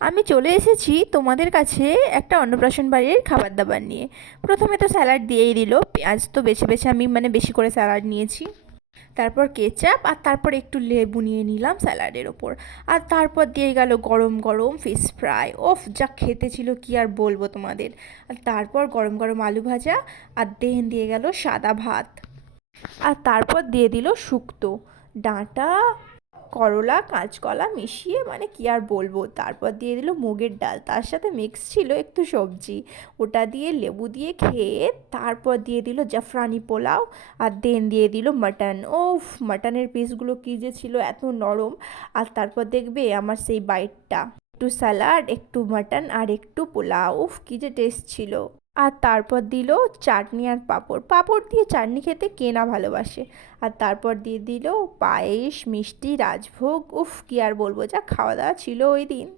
আমি চলে এসেছি তোমাদের কাছে একটা অন্নপ্রাশন বাড়ির খাবার দাবার নিয়ে। প্রথমে তো স্যালাড দিয়েই দিল, পেঁয়াজ তো বেছে বেছে আমি বেশি করে স্যালাড নিয়েছি। তারপর কেচাপ, আর তারপর একটু লেবু নিয়ে নিলাম স্যালাডের ওপর। আর তারপর দিয়ে গেল গরম গরম ফিশ ফ্রাই। ওফ, যা খেতে ছিল কি আর বলবো তোমাদের। আর তারপর গরম গরম আলু ভাজা, আর দেন দিয়ে গেল সাদা ভাত। আর তারপর দিয়ে দিল শুক্তো, ডাঁটা, করলা, কাঁচকলা মিশিয়ে, কি আর বলবো। তারপর দিয়ে দিল মুগের ডাল, তার সাথে মিক্স ছিল একটু সবজি। ওটা দিয়ে লেবু দিয়ে খেয়ে তারপর দিয়ে দিল জাফরানি পোলাও। আর দেন দিয়ে দিল মাটন। ওফ, মাটনের পিসগুলো কী যে ছিল, এত নরম। আর তারপর দেখবে আমার সেই বাইটটা, একটু স্যালাড, একটু মাটন আর একটু পোলাও। উফ, কী যে টেস্ট ছিল। আর তারপর দিল চাটনি আর পাঁপড়। পাঁপড় দিয়ে চাটনি খেতে কে না ভালোবাসে। আর তারপর দিয়ে দিল পায়েস, মিষ্টি, রাজভোগ। উফ, কি আর বলবো, যা খাওয়া দাওয়া ছিল ওই দিন।